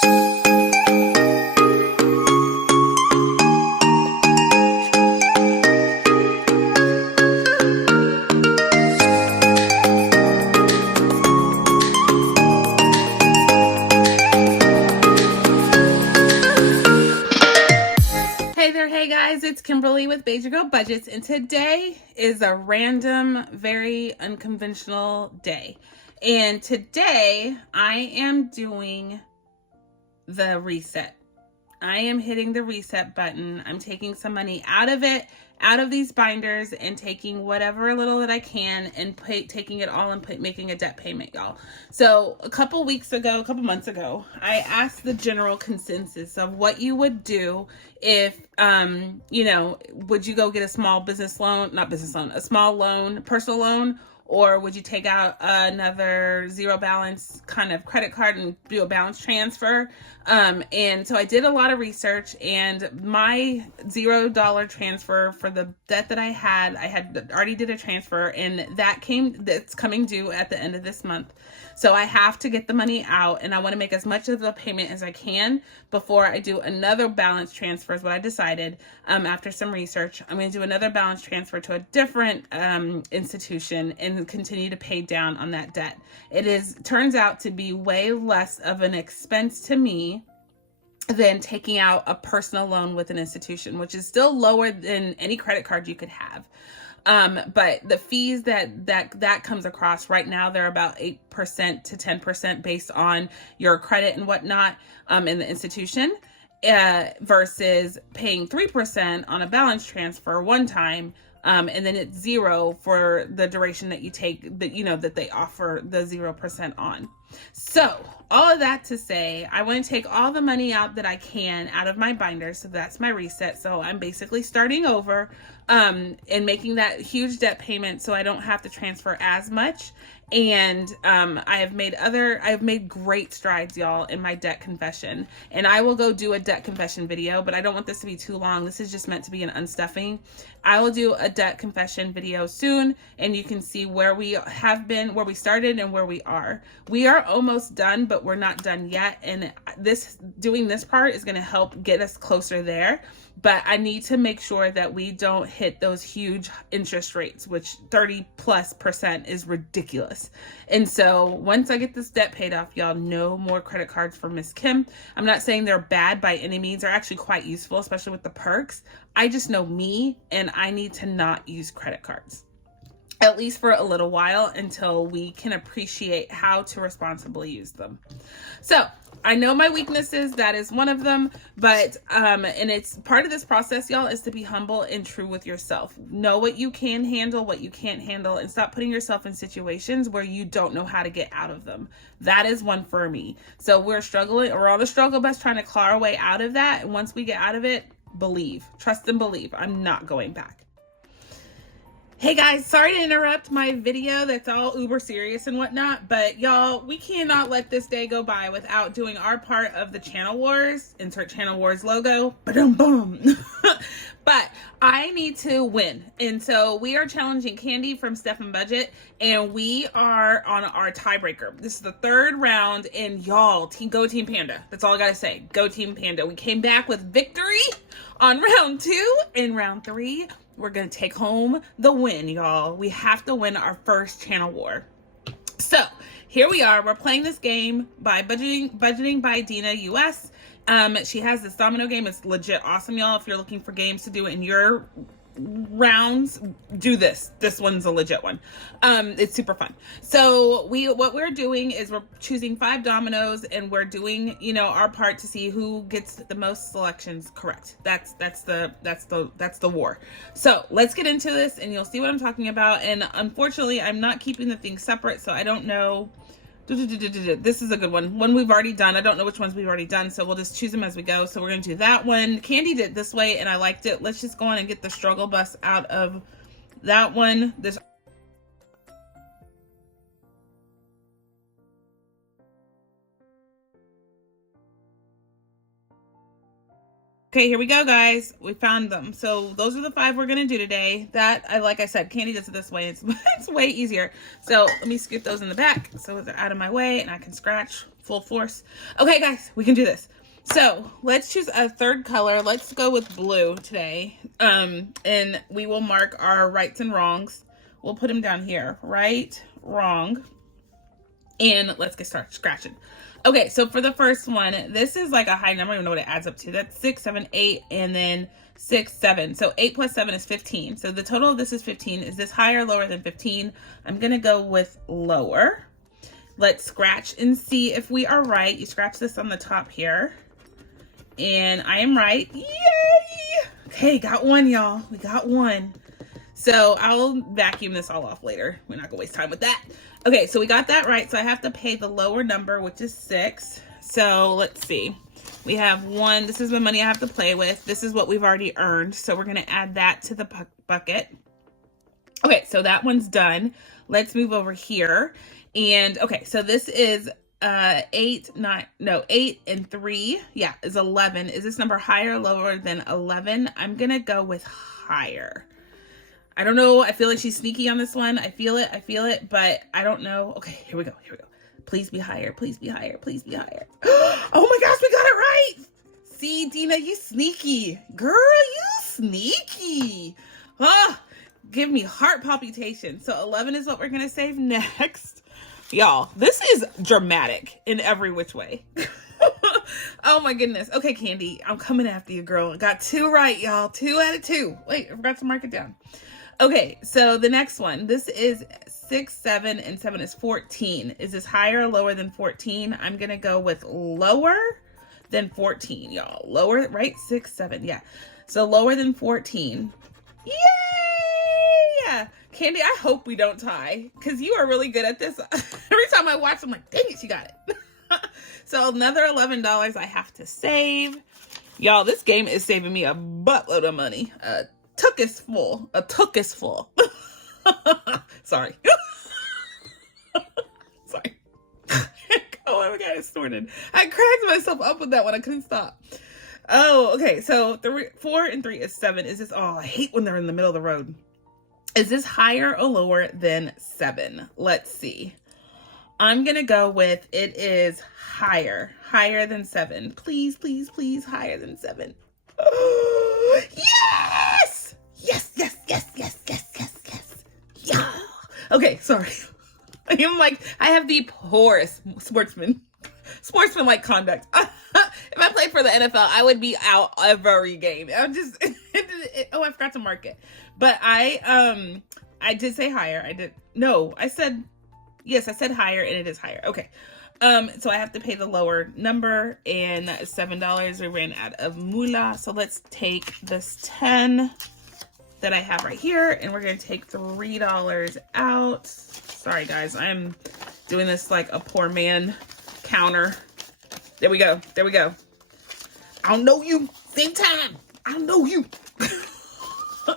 Hey guys, it's Kimberly with Beige Girl Budgets, and today is a random, very unconventional day. And today I am doing the reset. I am hitting the reset button. I'm taking some money out of it, out of these binders, and taking whatever little that I can and taking it all and making a debt payment, y'all. So a couple months ago, I asked the general consensus of what you would do if, would you go get a small business loan, a small loan, personal loan, or would you take out another zero balance kind of credit card and do a balance transfer? And so I did a lot of research, and my $0 transfer for the debt that I had already did a transfer, and that's coming due at the end of this month. So I have to get the money out, and I want to make as much of the payment as I can before I do another balance transfer is what I decided. After some research, I'm going to do another balance transfer to a different institution and continue to pay down on that debt. Turns out to be way less of an expense to me than taking out a personal loan with an institution, which is still lower than any credit card you could have. But the fees that comes across right now, they're about 8% to 10% based on your credit and whatnot, in the institution, versus paying 3% on a balance transfer one time. And then it's 0 for the duration that you take, that they offer the 0% on. So all of that to say, I want to take all the money out that I can out of my binder. So that's my reset. So I'm basically starting over, and making that huge debt payment so I don't have to transfer as much. And I have made great strides, y'all, in my debt confession. And I will go do a debt confession video, but I don't want this to be too long. This is just meant to be an unstuffing. I will do a debt confession video soon, and you can see where we have been, where we started, and where we are. We are almost done, but we're not done yet. And doing this part is going to help get us closer there. But I need to make sure that we don't hit those huge interest rates, which 30+% is ridiculous. And so once I get this debt paid off, y'all, no more credit cards for Miss Kim. I'm not saying they're bad by any means. They're actually quite useful, especially with the perks. I just know me, and I need to not use credit cards, at least for a little while, until we can appreciate how to responsibly use them. So I know my weaknesses, that is one of them, but, and it's part of this process, y'all, is to be humble and true with yourself. Know what you can handle, what you can't handle, and stop putting yourself in situations where you don't know how to get out of them. That is one for me. So we're on the struggle bus trying to claw our way out of that. And once we get out of it, trust and believe, I'm not going back. Hey guys, sorry to interrupt my video that's all uber serious and whatnot, but y'all, we cannot let this day go by without doing our part of the channel wars. Insert channel wars logo. Ba-dum bum. But I need to win. And so we are challenging Candy from Stefan Budget, and we are on our tiebreaker. This is the third round, and y'all, go Team Panda. That's all I gotta say. Go Team Panda. We came back with victory on round 2. In round 3, we're going to take home the win, y'all. We have to win our first channel war. So here we are. We're playing this game by budgeting by Dina US. She has this domino game. It's legit awesome, y'all. If you're looking for games to do in your rounds, do this. This one's a legit one. It's super fun. So what we're doing is we're choosing 5 dominoes, and we're doing, our part to see who gets the most selections correct. That's the war. So let's get into this, and you'll see what I'm talking about. And unfortunately, I'm not keeping the things separate, so I don't know. This is a good one we've already done. I don't know which ones we've already done, so we'll just choose them as we go. So we're going to do that one. Candy did it this way, and I liked it. Let's just go on and get the struggle bus out of that one. Okay, here we go, guys. We found them. So those are the 5 we're going to do today. Like I said, Candy does it this way. It's way easier. So let me scoot those in the back so they're out of my way and I can scratch full force. Okay, guys, we can do this. So let's choose a third color. Let's go with blue today. And we will mark our rights and wrongs. We'll put them down here. Right, wrong. And let's get started scratching. Okay, so for the first one, this is like a high number. I don't even know what it adds up to. That's 6, 7, 8, and then 6, 7. So 8 plus 7 is 15. So the total of this is 15. Is this higher or lower than 15? I'm going to go with lower. Let's scratch and see if we are right. You scratch this on the top here. And I am right. Yay! Okay, got one, y'all. We got one. So I'll vacuum this all off later. We're not gonna waste time with that. Okay, so we got that right. So I have to pay the lower number, which is 6. So let's see. We have 1. This is the money I have to play with. This is what we've already earned. So we're gonna add that to the bucket. Okay, so that one's done. Let's move over here. And okay, so this is 8 and 3, yeah, is 11. Is this number higher or lower than 11? I'm gonna go with higher. I don't know. I feel like she's sneaky on this one. I feel it, but I don't know. Okay, here we go. Please be higher. Please be higher. Please be higher. Oh my gosh, we got it right. See, Dina, you sneaky. Girl, you sneaky. Give me heart palpitation. So 11 is what we're gonna save next. Y'all, this is dramatic in every which way. Oh my goodness. Okay, Candy, I'm coming after you, girl. Got 2 right, y'all. 2 out of 2. Wait, I forgot to mark it down. Okay, so the next one. This is 6, 7, and 7 is 14. Is this higher or lower than 14? I'm going to go with lower than 14, y'all. Lower, right? 6, 7, yeah. So lower than 14. Yay! Yeah. Candy, I hope we don't tie because you are really good at this. Every time I watch, I'm like, dang it, she got it. So another $11 I have to save. Y'all, this game is saving me a buttload of money. A took is full. Sorry. Sorry. Oh my God, I snorted. I cracked myself up with that one. I couldn't stop. Oh, okay. So 4 and 3 is 7. Is this, I hate when they're in the middle of the road. Is this higher or lower than 7? Let's see. I'm going to go with it is higher than 7. Please, please, please, higher than 7. Oh, yes! Yes. Yeah. Okay, sorry. I'm like, I have the poorest sportsman-like conduct. If I played for the NFL, I would be out every game. I'm just, I forgot to mark it. But I did say higher. I said higher, and it is higher. Okay. So I have to pay the lower number, and $7. We ran out of moolah. So let's take this 10 that I have right here, and we're going to take $3 out. Sorry, guys. I'm doing this like a poor man counter. There we go. I don't know you. Same time. I don't know you.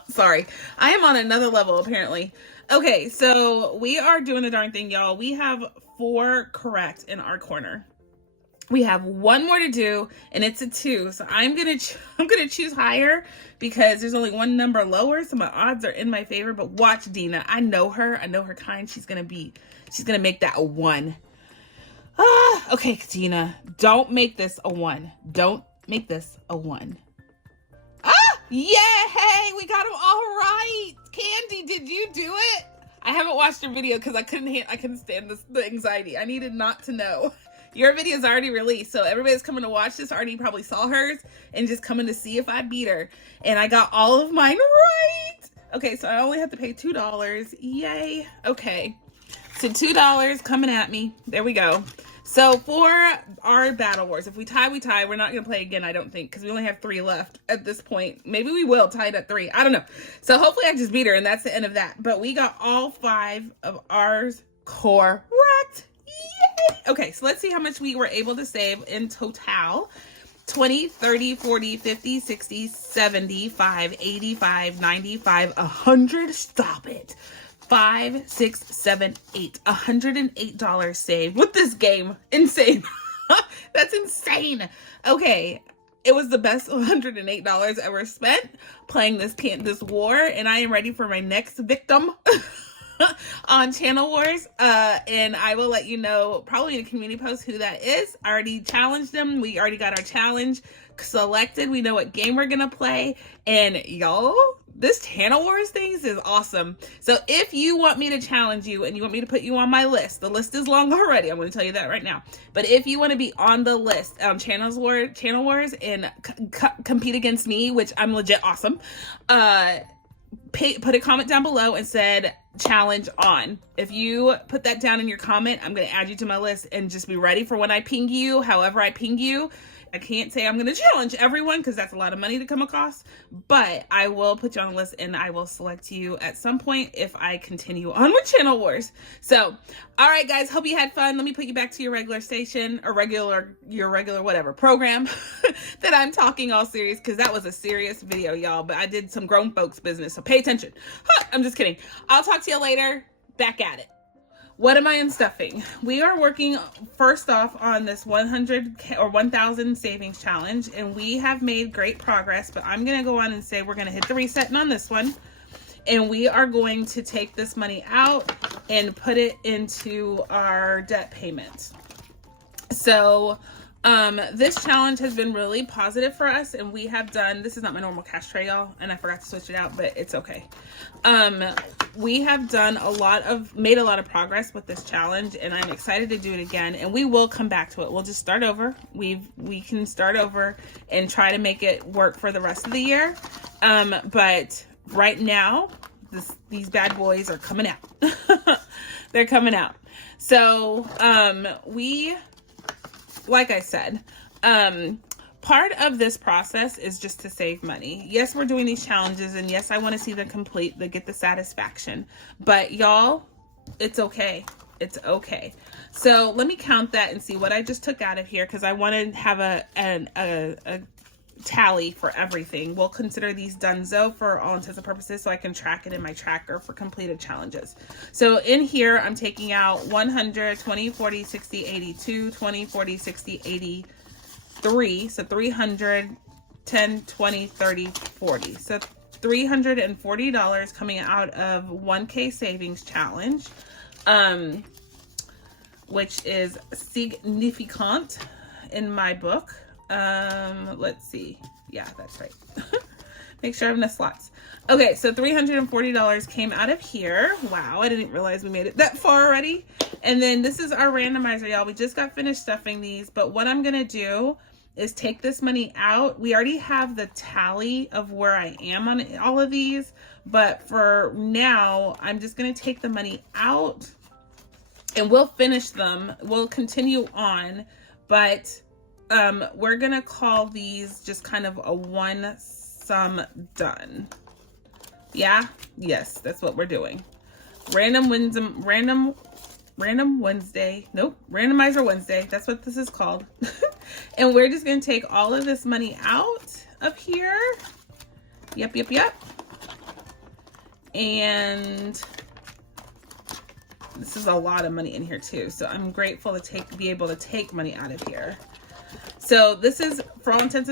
Sorry. I am on another level, apparently. Okay, so we are doing the darn thing, y'all. We have 4 correct in our corner. We have 1 more to do, and it's a 2. So I'm gonna choose higher because there's only 1 number lower, so my odds are in my favor. But watch Dina. I know her kind. She's gonna make that a 1. Okay, Dina. Don't make this a 1. Don't make this a 1. Yay! We got them all right. Candy, did you do it? I haven't watched your video because I couldn't stand the anxiety. I needed not to know. Your video is already released, so everybody's coming to watch this already probably saw hers and just coming to see if I beat her. And I got all of mine right. Okay, so I only have to pay $2. Yay. Okay, so $2 coming at me. There we go. So for our battle wars, if we tie, we tie. We're not going to play again, I don't think, because we only have 3 left at this point. Maybe we will tie it at 3. I don't know. So hopefully I just beat her, and that's the end of that. But we got all 5 of ours correct. Yay! Okay, so let's see how much we were able to save in total. 20, 30, 40, 50, 60, 75, 85, 95, 100. Stop it. 5, 6, 7, 8. $108 saved with this game. Insane. That's insane. Okay. It was the best $108 ever spent playing this war, and I am ready for my next victim. on Channel Wars. And I will let you know probably in a community post who that is. I already challenged them. We already got our challenge selected. We know what game we're gonna play. And y'all, this Channel Wars things is awesome. So if you want me to challenge you and you want me to put you on my list, the list is long already. I'm going to tell you that right now. But if you want to be on the list, Channel Wars and compete against me, which I'm legit awesome, put a comment down below and said challenge on. If you put that down in your comment, I'm going to add you to my list and just be ready for when I ping you, however I ping you. I can't say I'm going to challenge everyone because that's a lot of money to come across, but I will put you on the list and I will select you at some point if I continue on with Channel Wars. So, all right, guys, hope you had fun. Let me put you back to your regular station or your regular whatever program that I'm talking all serious because that was a serious video, y'all, but I did some grown folks business, so pay attention. I'm just kidding. I'll talk to you later. Back at it. What am I unstuffing? We are working first off on this 100 or 1,000 savings challenge, and we have made great progress, but I'm going to go on and say we're going to hit the reset on this one, and we are going to take this money out and put it into our debt payment. So this challenge has been really positive for us, and we have done, this is not my normal cash tray, y'all, and I forgot to switch it out, but it's okay. We have done made a lot of progress with this challenge, and I'm excited to do it again, and we will come back to it. We'll just start over. We can start over and try to make it work for the rest of the year. But right now, these bad boys are coming out. They're coming out. So, like I said, part of this process is just to save money. Yes, we're doing these challenges, and yes, I want to see them complete, to get the satisfaction. But y'all, it's okay. It's okay. So let me count that and see what I just took out of here, because I want to have a tally for everything. We'll consider these donezo for all intents and purposes, so I can track it in my tracker for completed challenges. So in here, I'm taking out 100, 20, 40, 60, 82, 20, 40, 60, 83. So 300, 10, 20, 30, 40. So $340 coming out of 1K savings challenge, which is significant in my book. Let's see. Yeah, that's right. Make sure I have enough slots. Okay, so $340 came out of here. Wow, I didn't realize we made it that far already. And then this is our randomizer, y'all. We just got finished stuffing these, but what I'm gonna do is take this money out. We already have the tally of where I am on all of these, but for now, I'm just gonna take the money out and we'll finish them. We'll continue on, but we're gonna call these just kind of a one sum done. Yeah, yes, that's what we're doing. Random Wednesday. Nope, randomizer Wednesday. That's what this is called. And we're just gonna take all of this money out of here. Yep. And this is a lot of money in here too. So I'm grateful to be able to take money out of here. So this is, for all intents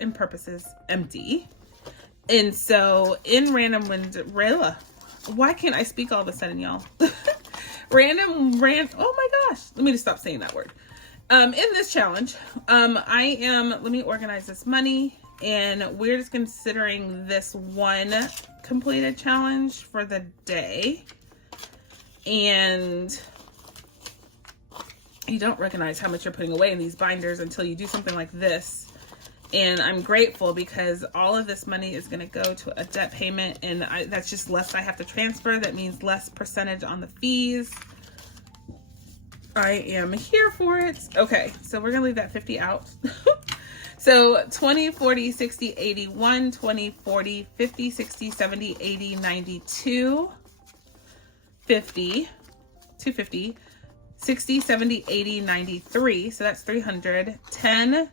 and purposes, empty. And so in why can't I speak all of a sudden, y'all? Oh my gosh. Let me just stop saying that word. In this challenge, let me organize this money, and we're just considering this one completed challenge for the day. And you don't recognize how much you're putting away in these binders until you do something like this. And I'm grateful because all of this money is going to go to a debt payment, and that's just less I have to transfer. That means less percentage on the fees. I am here for it. Okay, so we're going to leave that 50 out. So 20, 40, 60, 81, 20, 40, 50, 60, 70, 80, 92, 50, 250, 60, 70, 80, 93. So that's 300, 10,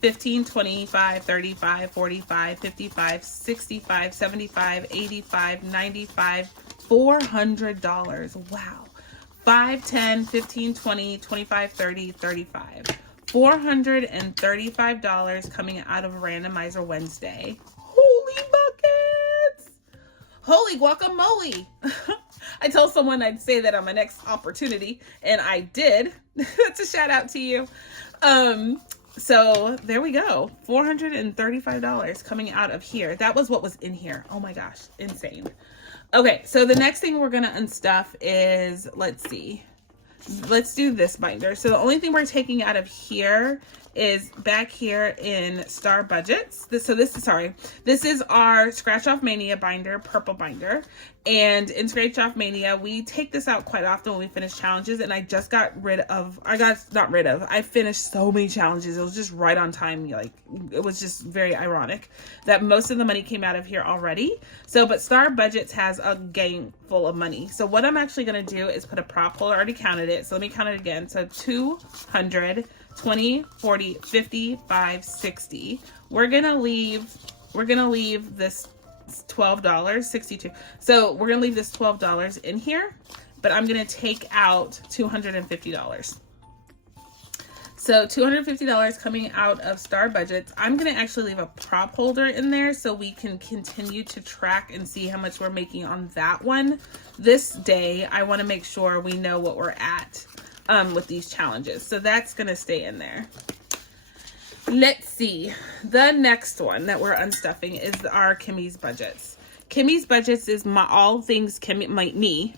15, 25, 35, 45, 55, 65, 75, 85, 95, $400. Wow. 5, 10, 15, 20, 25, 30, 35. $435 coming out of Randomizer Wednesday. Holy buckets! Holy guacamole. I told someone I'd say that on my next opportunity, and I did. That's a shout out to you. So there we go. $435 coming out of here. That was what was in here. Oh my gosh, insane. Okay, so the next thing we're gonna unstuff is, let's see. Let's do this binder. So the only thing we're taking out of here is back here in Star Budgets. This is our Scratch Off Mania binder, purple binder. And in Scratch Off Mania, we take this out quite often when we finish challenges. And I just I finished so many challenges. It was just right on time. Like, it was just very ironic that most of the money came out of here already. So, but Star Budgets has a gang full of money. So what I'm actually going to do is put a prop holder. I already counted it. So let me count it again. So 200, 20, 40, 55, 60. We're gonna leave this $12, 62. So we're gonna leave this $12 in here, but I'm gonna take out $250. So $250 coming out of Star Budgets. I'm gonna actually leave a prop holder in there so we can continue to track and see how much we're making on that one. This day, I wanna make sure we know what we're at with these challenges. So that's gonna stay in there. Let's see. The next one that we're unstuffing is our Kimmy's Budgets. Kimmy's Budgets is all things Kimmy, me,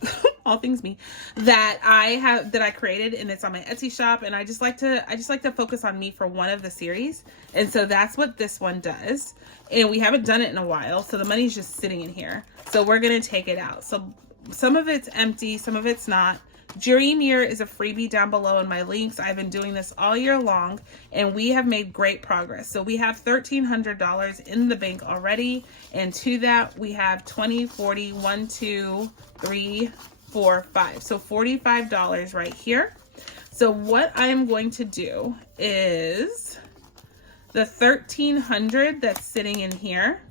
all things me that I created, and it's on my Etsy shop. And I just like to focus on me for one of the series, and so that's what this one does. And we haven't done it in a while, so the money's just sitting in here. So we're gonna take it out. So some of it's empty, some of it's not. Dream Year is a freebie down below in my links. I've been doing this all year long, and we have made great progress. So we have $1,300 in the bank already, and to that we have 20, 40, 1, 2, 3, 4, 5. So $45 right here. So what I am going to do is the $1,300 that's sitting in here.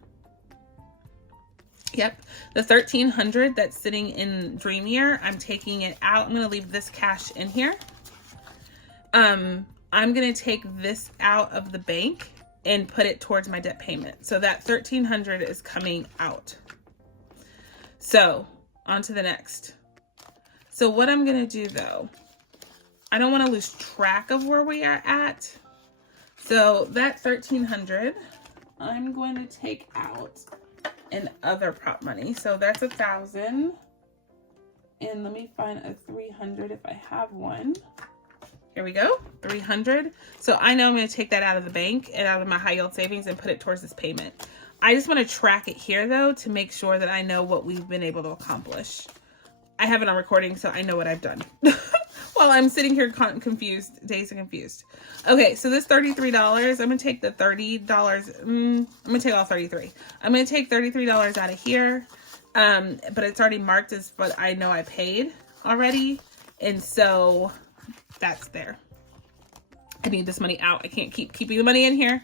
Yep, the $1,300 that's sitting in Dream Year, I'm taking it out. I'm going to leave this cash in here. I'm going to take this out of the bank and put it towards my debt payment. So that $1,300 is coming out. So on to the next. So what I'm going to do though, I don't want to lose track of where we are at. So that $1,300, I'm going to take out and other prop money. So that's 1,000. And let me find a 300 if I have one. Here we go, 300. So I know I'm gonna take that out of the bank and out of my high yield savings and put it towards this payment. I just wanna track it here though to make sure that I know what we've been able to accomplish. I have it on recording, so I know what I've done. While I'm sitting here confused, dazed and confused. Okay, so this $33, I'm gonna take the $30, I'm gonna take all 33. I'm gonna take $33 out of here, but it's already marked as what I know I paid already, and so that's there. I need this money out. I can't keep keeping the money in here.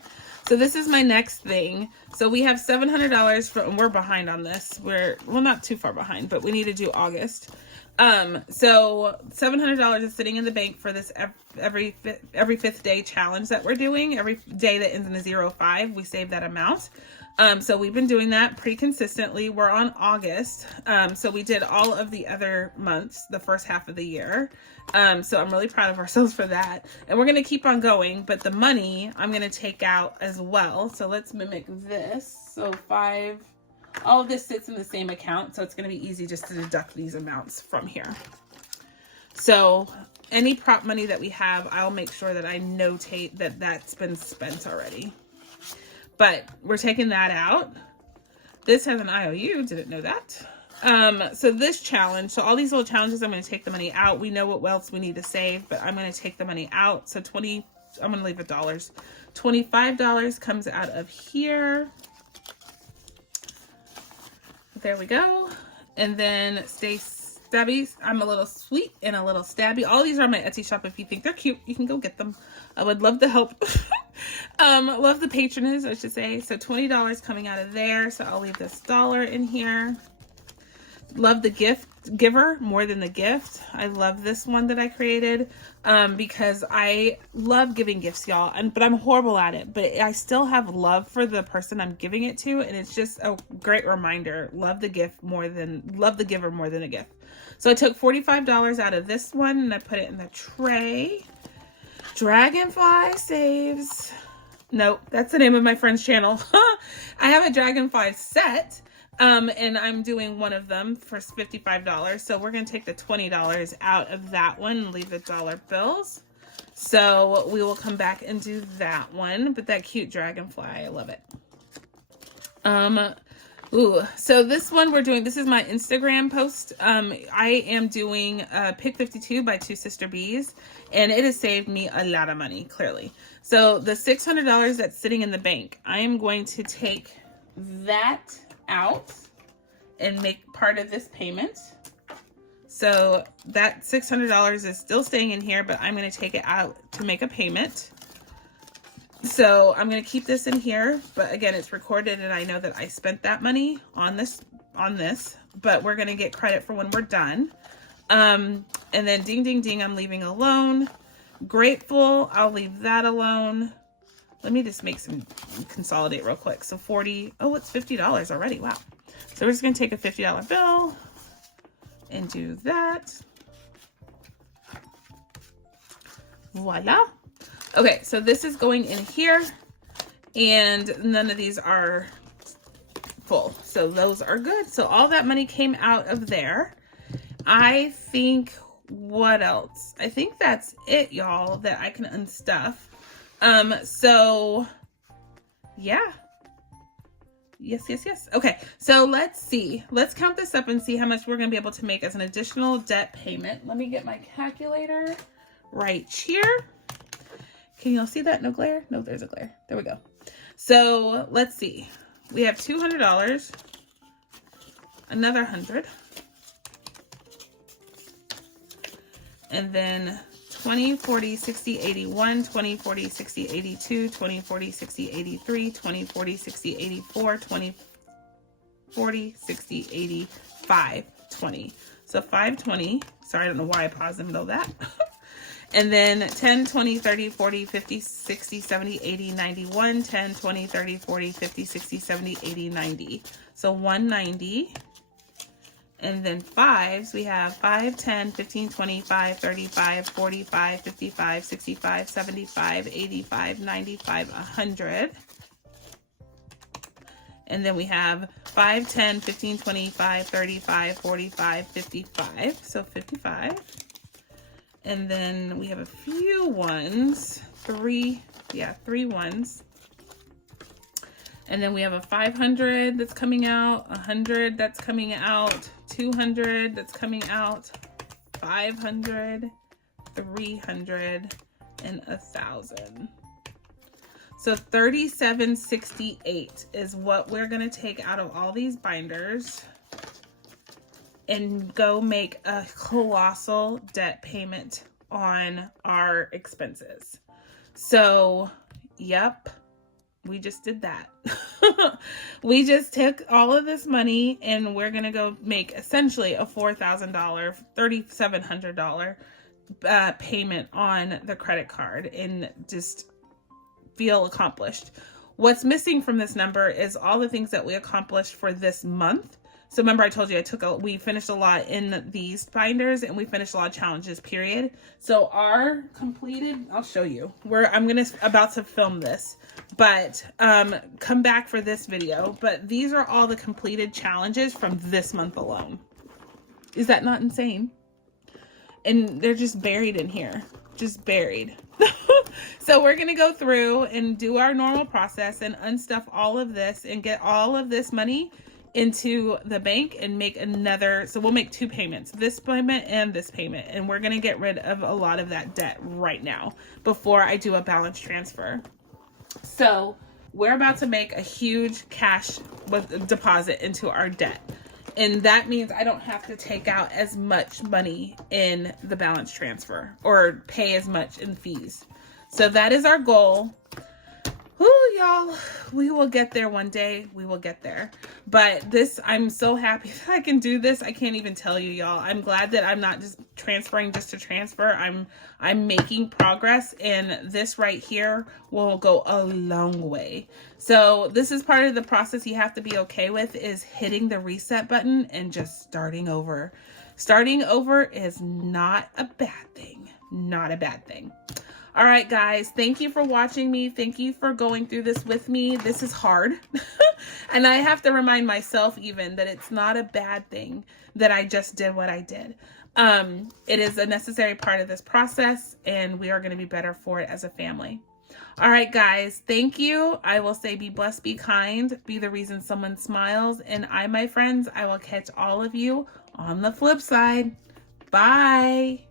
So this is my next thing. So we have $700 from, we're behind on this. Well, not too far behind, but we need to do August. So $700 is sitting in the bank for this every fifth day challenge that we're doing. Every day that ends in a 05, we save that amount. So we've been doing that pretty consistently. We're on August. So we did all of the other months, the first half of the year. So I'm really proud of ourselves for that. And we're going to keep on going, but the money I'm going to take out as well. So let's mimic this. So 5, all of this sits in the same account. So it's going to be easy just to deduct these amounts from here. So any prop money that we have, I'll make sure that I notate that that's been spent already. But we're taking that out. This has an IOU, didn't know that. So this challenge, so all these little challenges, I'm going to take the money out. We know what else we need to save, but I'm going to take the money out. So I'm going to leave the dollars. $25 comes out of here. There we go. And then stay stabby. I'm a little sweet and a little stabby. All these are on my Etsy shop. If you think they're cute, you can go get them. I would love the help. Love the patronage, I should say. So $20 coming out of there. So I'll leave this dollar in here. love the gift giver more than the gift. I love this one that I created because I love giving gifts, y'all, but I'm horrible at it, but I still have love for the person I'm giving it to, and it's just a great reminder. Love the giver more than a gift. So I took $45 out of this one and I put it in the tray. Dragonfly Saves. Nope, that's the name of my friend's channel. I have a Dragonfly set. And I'm doing one of them for $55. So we're going to take the $20 out of that one and leave the dollar bills. So we will come back and do that one. But that cute dragonfly, I love it. So this one this is my Instagram post. I am doing Pick 52 by Two Sister Bees, and it has saved me a lot of money, clearly. So the $600 that's sitting in the bank, I am going to take that out and make part of this payment. So that $600 is still staying in here, but I'm going to take it out to make a payment. So I'm going to keep this in here, but again, it's recorded and I know that I spent that money on this, but we're going to get credit for when we're done. And then ding, ding, ding, I'm leaving alone. Grateful, I'll leave that alone. Let me just make some consolidate real quick. So 40, oh, it's $50 already. Wow. So we're just going to take a $50 bill and do that. Voila. Okay, so this is going in here and none of these are full. So those are good. So all that money came out of there. I think, what else? I think that's it, y'all, that I can unstuff. So yeah. Yes. Okay, so let's see. Let's count this up and see how much we're going to be able to make as an additional debt payment. Let me get my calculator right here. Can y'all see that? No glare? No, there's a glare. There we go. So let's see. We have $200, another 100, and then 20, 40, 60, 81, 20, 40, 60, 82, 20, 40, 60, 83, 20, 40, 60, 84, 20, 40, 60, 85, 20. So 520. Sorry, I don't know why I paused in the middle of that. And then 10, 20, 30, 40, 50, 60, 70, 80, 91, 10, 20, 30, 40, 50, 60, 70, 80, 90. So 190. And then fives, we have 5, 10, 15, 25, 35, 45, 55, 65, 75, 85, 95, 100. And then we have 5, 10, 15, 25, 35, 45, 55. So 55. And then we have a few ones, three ones. And then we have a 500 that's coming out, 100 that's coming out, 200 that's coming out, 500, 300, and 1,000. So $37.68 is what we're gonna take out of all these binders and go make a colossal debt payment on our expenses. So, yep, we just did that. We just took all of this money and we're gonna go make essentially a $4,000, $3,700 payment on the credit card and just feel accomplished. What's missing from this number is all the things that we accomplished for this month. So remember I told you we finished a lot in these binders and we finished a lot of challenges, period. So our completed, I'll show you I'm about to film this, but come back for this video. But these are all the completed challenges from this month alone. Is that not insane? And they're just buried in here, just buried. So we're going to go through and do our normal process and unstuff all of this and get all of this money into the bank and make another. So we'll make two payments, this payment and this payment. And we're going to get rid of a lot of that debt right now before I do a balance transfer. So we're about to make a huge cash deposit into our debt. And that means I don't have to take out as much money in the balance transfer or pay as much in fees. So that is our goal. Ooh, y'all, we will get there one day. We will get there. But this, I'm so happy that I can do this. I can't even tell you, y'all. I'm glad that I'm not just transferring just to transfer. I'm making progress, and this right here will go a long way. So this is part of the process you have to be okay with, is hitting the reset button and just starting over. Starting over is not a bad thing. Not a bad thing. All right, guys, thank you for watching me. Thank you for going through this with me. This is hard. And I have to remind myself even that it's not a bad thing that I just did what I did. It is a necessary part of this process, and we are going to be better for it as a family. All right, guys, thank you. I will say be blessed, be kind, be the reason someone smiles. And my friends, I will catch all of you on the flip side. Bye.